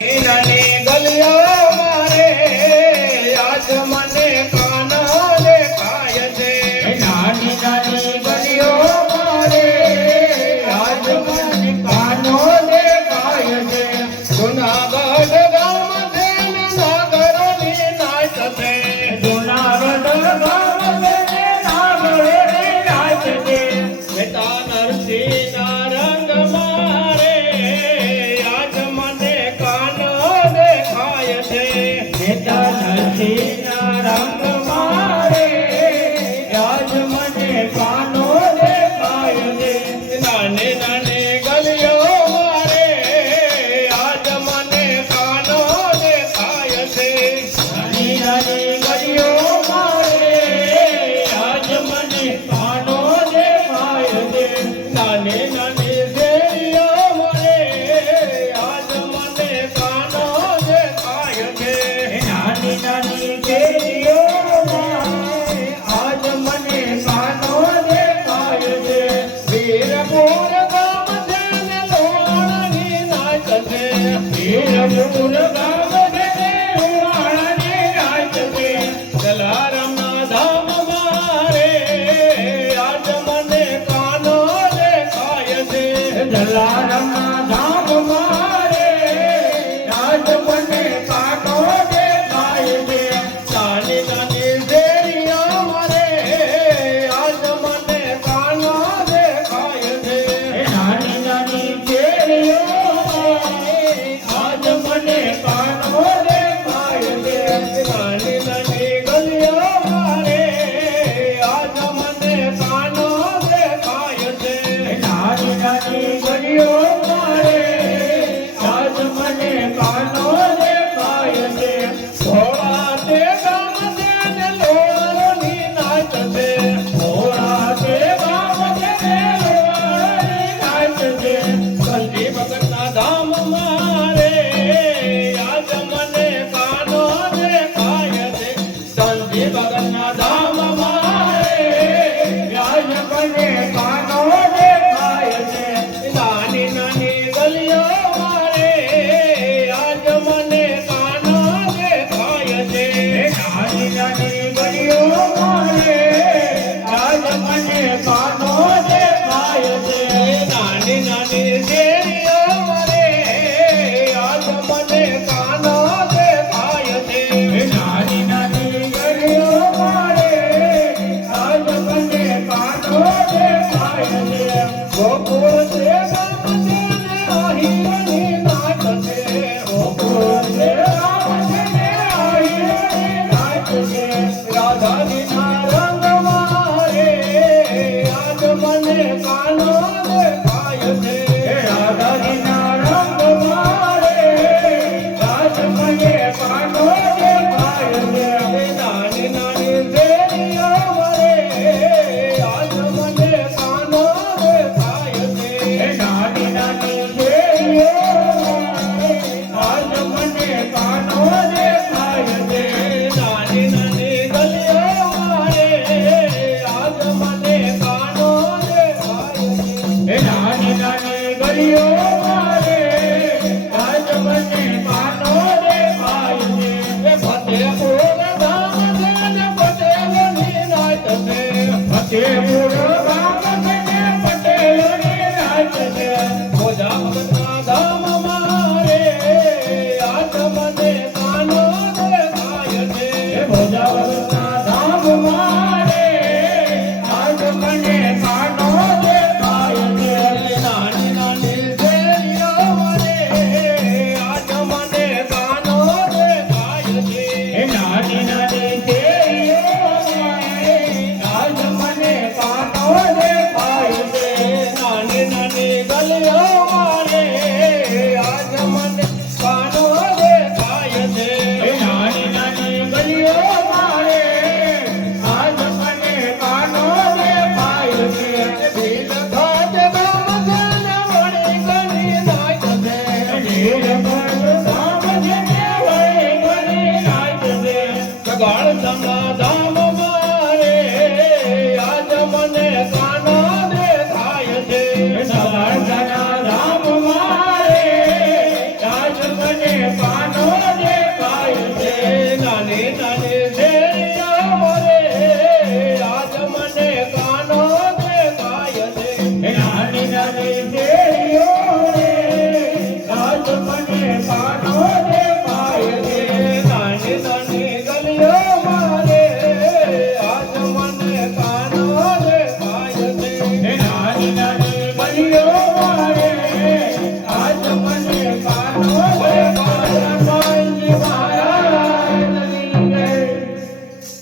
નાની ગલીઓ મારે આજ મને કાનો દેખાય છે. નાની નાની ગલીઓ મારે આજ મને કાનો દેખાય છે. જુનાગઢ ગામ છે ને નાગરોની નાચ છે. જુનાગઢ ગામ છે ને નાગરોની નાચ છે. બેટા નરસિંહના રંગ મારે આજ મને કાનો દેખાય છે. બેટા નરસિંહના રંગ મારે આજ મને કાનો દેખાય છે. નાની નાની ગલીઓ મારે આજ મને કાનો દેખાય છે. નાની નાની ગલીઓ મારે આજ મને કાનો દેખાય છે. નાની નાની શેરીઓ મારે આજ મને કાનો દેખાય છે. નાની નાની શેરીઓમાં આજ મને કાનો દેખાય છે. વીરપુર ગામ છે ને લોહાણાની નાચ છે. વીરપુર ગામ છે ને લોહાણાની નાચ છે. જલારામના ધામ મારે આજ મને કાનો દેખાય છે. જલારામના ધામ મારે આજ મને કાનો દેખાય છે. નાની નાની શેરીઓ મારે આજ મને કાનો દેખાય છે. નાની નાની શેરીઓમાં આજ મને કાનો દેખાય છે. નાની નાની ગલીઓ મારે આજ મને કાનો દેખાય છે. નાની નાની ગલીઓ મારે આજ મને કાનો દેખાય છે. ભોળા તે ગામ છે ને લોહારોની નાચ છે. ભોળા તે ગામ છે ને લોહારની નાચ છે. કલજી ભગતના ધામ મારે આજ મને કાનો દેખાય છે. કલજી ભગતના ધામ મારે આજ મને કાનો દેખાય છે. નાની નાની ગલીઓ મારે આજ મને કાનો દેખાય છે. નાની નાની ગલીઓ મારે આજ મને કાનો દેખાય છે. નાની નાની શેરીઓ મારે આજ મને કાનો દેખાય છે. નાની નાની ગલીઓ મારે આજ મને કાનો દેખાય છે. ગોકુળ તે ગામ છે ને અહિરની નાચ છે. ગોકુળ